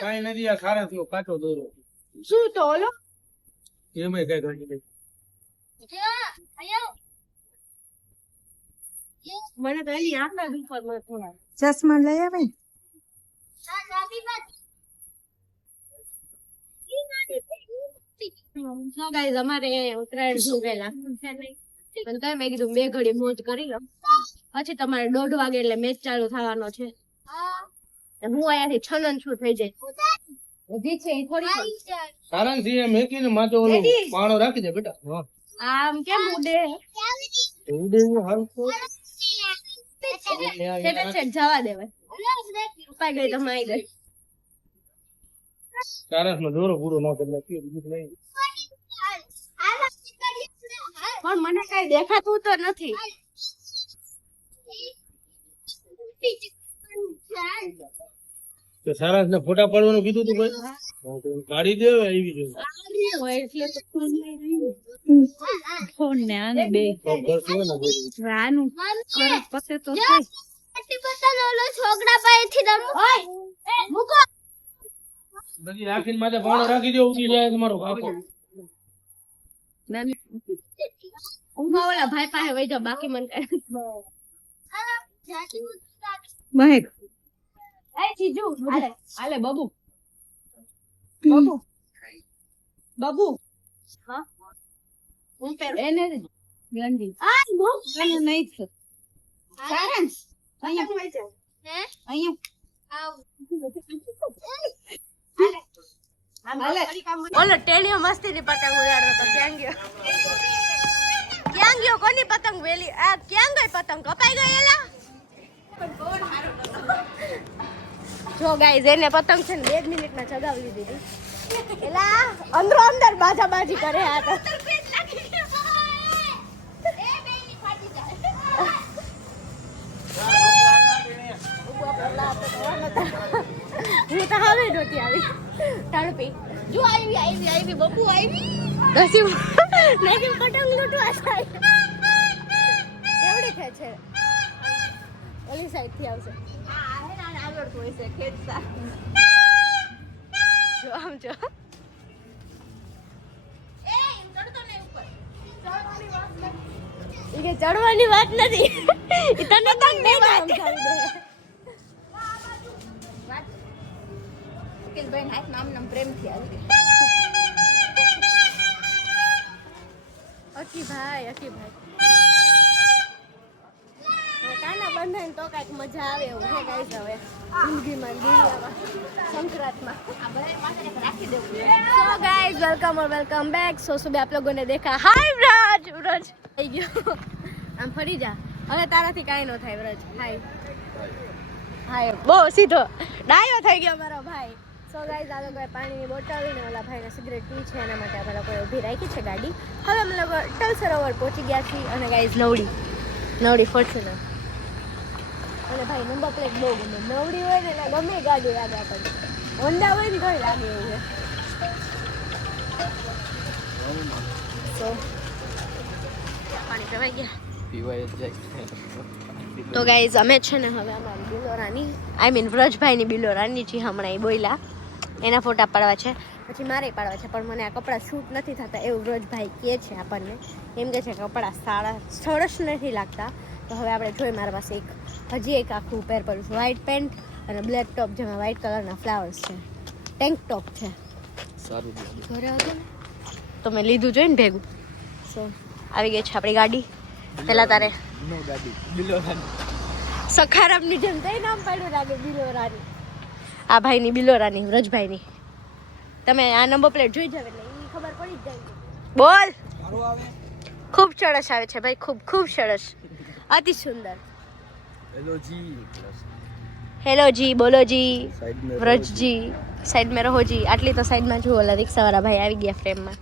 કાઈ નથી આ ખારા થયો કાચો દોરો શું તો ઓલો એમે કઈ ઘડી ગઈ મને તો એની આંખના ઉપર મને થોડા ચશ્મા લઈ આવે ગાઈસ અમારે ઉત્તરાયણ જોવેલા પણ તો મેં કીધું બે ઘડી મોજ કરી લો પછી તમારે 1:30 વાગે એટલે મેચ ચાલુ થવાનો છે હું અહીંયાથી છનન છું થઈ જાય હજી છે એ થોડી કારણ થી મેકીને માથે ઓલો પાણો રાખી દે બેટા હા આમ કેમ ઉડે ઉડે હાલ તો જવા દેવાય ઉપાય ગઈ તમે આવી ગઈ કારણ નો દોરો પૂરો ન કરી નાખ્યો બીજું નહીં પણ મને કઈ દેખાતું તો નથી તો સારા ને ફોટા પાડવાનું કીધું તું ભાઈ ગાડી દે આવી જોઈએ એટલે તો ફોન ને આને બે રાનું પછી તો છોકરા પાસેથી મૂકો બધી રાખીને માથે પાણો રાખી દે ઉડી જાય તમારો કાકો ઉભા ઓલા ભાઈ પાસે વઈ જાવ બાકી મને મહેક એ ચીજુ હાલે બબુ બબુ હા હું પેર એને ગંદી આ બો એને નહીં છે સારંસ અહીંયા વઈ જાવ અહીંયા ઓલો ટેણીઓ મસ્તી ની પતંગ ઉડાડતો તો ક્યાં ગયો કોની પતંગ વેલી આ ક્યાં ગઈ પતંગ કપાઈ ગઈ એલા જો ગાઈઝ એને પતંગ છે ને 2 મિનિટમાં ચગાવી દીધી એલા અંદરો અંદર બાજાબાજી કરે આ તો હું તો હવે નહોતી આવી તડપી જો આવી બબુ આવી દસી નહીં પતંગ લૂંટવા થાય એવડી છે છે ઓલી સાઈડ થી આવશે આગળ કોઈ છે ખેતસા જો આમ જો એ ચડવાની વાત નથી એ તને તંગ નહીં આમ ખાવી દે બેન હાથ નામ પ્રેમ થી આવી અકી ભાઈ કાના બંધાઈને તો કઈક મજા આવે એવું છે ગાઈસ હવે જિંદગીમાં દુનિયામાં સંક્રાંતમાં રાખી દેવું So guys, welcome back. So सुबह आप लोगों ने देखा हाय व्रज થઈ ગયો આમ ફરી જા હવે તારાથી કાઈ ન થાય વ્રજ હાય બહુ સીધો ડાયો થઈ ગયો મારો ભાઈ સો ગાઈઝ આ લોકોએ પાણીની બોટલ ને ઓલા ભાઈને સિગરેટ પી છે એના માટે અમે લોકોએ ઊભી રાખી છે ગાડી હવે અમે લોકો અટલ સરોવર પહોંચી ગયા છીએ અને ગાઈઝ નવડી ફોર્ચ્યુનર અને ભાઈ નંબર પ્લેટ બહુ ગમે નવડી હોય ને એટલે ગમે ગાડી લાગે આપણને હોન્ડા હોય ને તો લાગે એવું છે તો પાણી પીવાઈ ગયા તો ગાઈઝ અમે છે ને હવે અમારી બિલોરાની વ્રજભાઈની બિલોરાની જે હમણાં એ બોયલા એના ફોટા પાડવા છે પછી મારે પાડવા છે પણ મને આ કપડાં શૂટ નથી થતા એવું વ્રજભાઈ કહે છે આપણને એમ કહે છે કપડાં સરસ નથી લાગતા તો હવે આપણે જોઈએ મારા પાસે હજી એક આખું પેર પડ્યું છે વ્હાઈટ પેન્ટ અને બ્લેક ટોપ જેમાં વ્હાઈટ કલરના ફ્લાવર્સ છે ટેન્ક ટોપ છે સારું ઘરે હતું ને તો મેં લીધું જોઈને ભેગું સો આવી ગઈ છે આપણી ગાડી પેલા તારે સખારામની જેમ કઈ નામ પાડ્યું લાગે બિલોરાની આ ભાઈની બિલોરાની વ્રજભાઈની તમે આ નંબર પ્લેટ જોઈ જાવ એટલે એ ખબર પડી જ જાય બોલ ખૂબ સરસ આવે છે ભાઈ ખૂબ સરસ અતિ સુંદર હેલો જી બોલો જી વ્રજ જી સાઈડ में રહો જી આટલી તો સાઈડમાં જુઓ ઓલા રિક્ષાવાળા ભાઈ આવી ગયા ફ્રેમમાં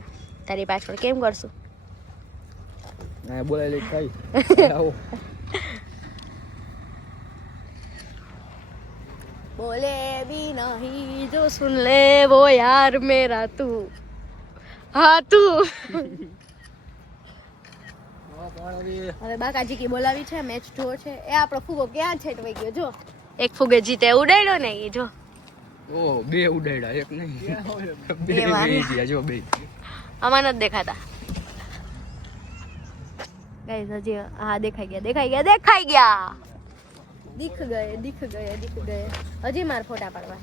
તારી પાછળ કેમ કરશું બોલાય લે કઈ આવો बोले भी नहीं जो सुन ले वो यार मेरा तू हाँ તું હવે બાકાજી કી બોલાવી છે મેચ જો છે એ આપણો ફુગો ક્યાં છે તો ગયો જો એક ફુગે જીતે ઉડાડ્યો ને એ જો ઓ બે ઉડાડ્યા એક નહીં બે ગયા જો બે આમાં નથી દેખાતા ગાઈસ હજી હા દેખાઈ ગયા દીખ ગયે હજી માર ફોટા પાડવા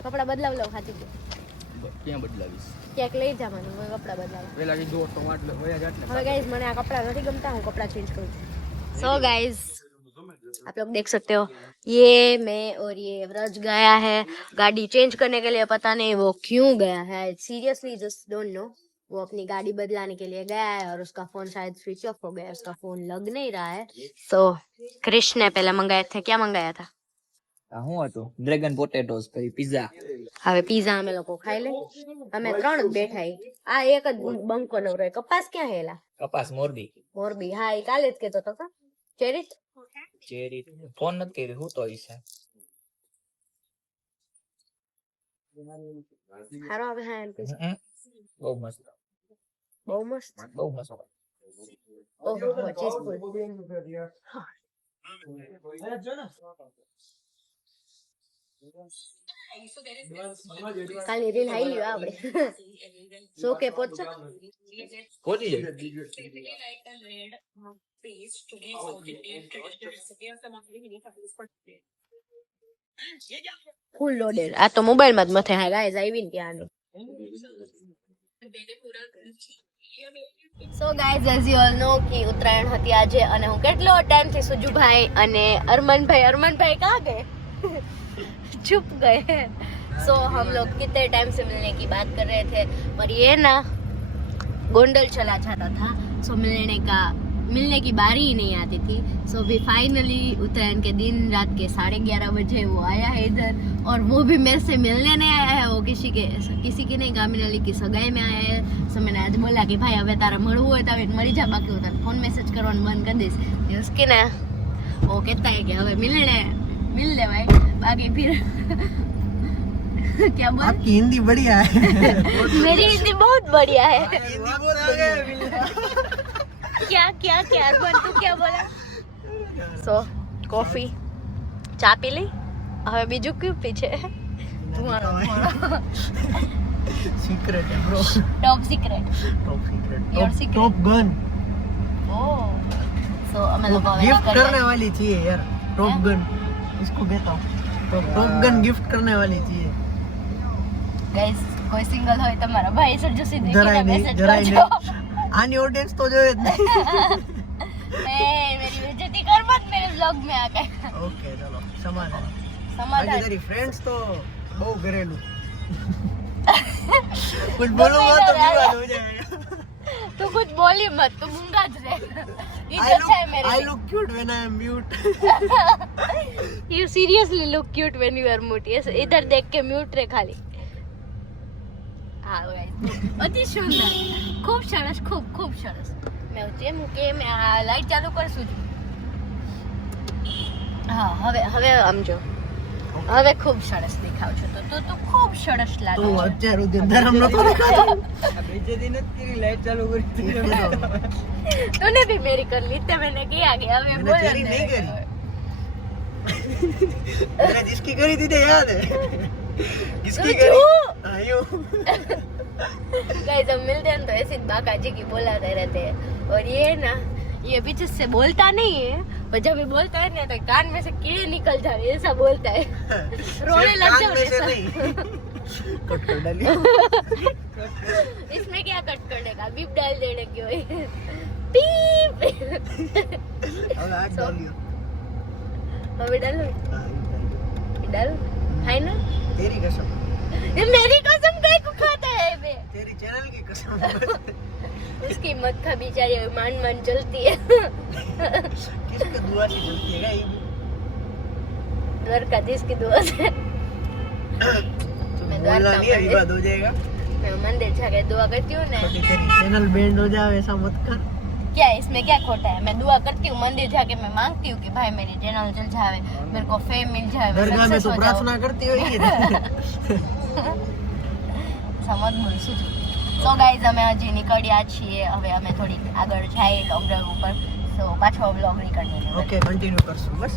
કપડા બદલાવ લઉં ખાતી ગયો ક્યાં બદલાવીશ ક્યાંક લઈ જા મને હું કપડા બદલાવા પેલા કી દોસ્તો વાટલે હોયા જ આટલે હવે गाइस મને આ कपड़ा नहीं गमता हूँ कपड़ा चेंज करूँ सो गाइस आप लोग देख सकते हो ये मैं और ये व्रज गया है गाड़ी चेंज करने के लिए पता नहीं वो क्यों गया है सीरियसली जस्ट डोंट नो वो अपनी गाड़ी बदलाने के लिए गया है और उसका फोन शायद स्विच ऑफ हो गया है उसका फोन लग नहीं रहा है तो कृष्ण ने पहले मंगाए थे क्या मंगाया था હું હતું ડ્રેગન પોટેટોસ પછી પિઝા હવે પીઝા અમે લોકો ખાઈ લે અમે 3 બેઠા આ એક જ બંકો નો રહે કપાસ ક્યાં હેલા કપાસ મોરબી હા એ કાલે જ કેતો હતો ચેરી ફોન નથી કર્યો હું તો ઈસા હારો હવે હા એમ કે બહુ મસ્ત ઓહો ચીઝ કાલની રીલ હાઈ લ્યો આપણે સો કે પહોંચો પહોંચી જાય ફૂલ લોડેડ આ તો મોબાઈલ માં જ મથે હા ગાઈસ આવીને ત્યાં so guys as you all know કે ઉત્તરાયણ હતી આજે અને હું કેટલો ટાઈમ થી સુજુભાઈ અને अरमनभाई कहाँ गए छुप गए सो हम लोग कितने टाइम से मिलने की बात कर रहे थे पर ये ना गोंडल चला जाता था सो मिलने की बारी ही नहीं आती थी सो अभी फाइनली उत्तरायण के दिन रात के 11:30 बजे वो आया है इधर और वो भी मेरे से मिलने नहीं आया है वो किसी की नहीं गामिन अली की सगाई में आया है सो मैंने आज बोला कि भाई હવે તારે મળવું હોય તો મળી જા બાકી હું તને ફોન મેસેજ કરવાનું બંધ કરી દઈશ उसके ना वो कहता है कि હવે मिल ले भाई बाकी फिर क्या बोल आपकी हिंदी बढ़िया है मेरी हिंदी बहुत बढ़िया है हिंदी बोल रहे क्या अरमान तू क्या बोला सो कॉफी चा पी ली હવે બીજું ક્યું પીછે सीक्रेट है bro top secret Your secret? Top gun oh so અમે લોકો હવે गिफ्ट करने वाली चाहिए यार टॉप गन इसको कहता हूँ तो टॉप गन गिफ्ट करने वाली चाहिए गाइस कोई सिंगल હોય તમારા ભાઈ સરજો સીધી જરાય મેસેજ નહીં કરજો આની ઓડિયન્સ તો જોવે જ નહીં ए मेरी बेइज्जती कर मत मेरे व्लॉग में आके ओके चलो समाधान समाधान बाकी तेरी फ्रेंड्स तो बहुत घरेलू कुछ बोलूंगा तो विवाद हो जाएगा तू कुछ बोली मत तू मूंगा ज रहे इज्जत है मेरी I look cute when I am mute You seriously look cute when you are mute yes इधर देख के म्यूट रे खाली हाँ गाइस अति सुंदर खूब सरस खूब सरस मैं જેમ કે મેં આ લાઈટ ચાલુ કરશું હા હવે આમ જો હવે ખૂબ સરસ દેખાવ છો તો તું ખૂબ સરસ લાગે तो અત્યાર સુધી ધર્મ નતો દેખાતો બેજેતી નથી કરી લાઈટ ચાલુ કરી तूने भी मेरी कर ली तो मैंने किया कि હવે मैंने बोल तेरी नहीं करी मैंने जिसकी करी थी याद है किसकी करी आयो गाइस हम मिलते हैं तो ऐसे बाका जी की बुलाते रहते हैं और ये ना ये पीछे से बोलता नहीं है पर जब ये बोलता है ना तो कान में से कीड़े निकल जा रहे ऐसा बोलता है रोने लग जाओ कट कर डाली इसमें क्या कट करने का बीप डाल देने की वही बीप अब आग डालियो अभी डालो डालो है ना तेरी कसम ये मेरी कसम कहीं को खाता है बे तेरी चैनल की कसम उसकी मत खा बेचारी मान चलती है किसके दुआ से चलती है ये द्वारकाधीश की दुआ से मैं बोलना नहीं है विवाद हो जाएगा मैं मंदिर जाके दुआ करती हूँ ना तेरी चैनल बैंड हो जाए ऐसा मत कर क्या इसमें क्या खोटा है मैं दुआ करती हूँ मंदिर जाके मैं मांगती हूँ कि भाई मेरी चैनल चल जावे मेरे को फेम मिल जाए दरगाह में तो प्रार्थना करती हो સમજ બોલશું સો ગાઈઝ અમે હજી નીકળ્યા છીએ હવે અમે થોડી આગળ જાય લોંગ ડ્રાઈવ ઉપર સો પાછો વ્લોગ નીકળીએ ઓકે કન્ટિન્યુ કરશું બસ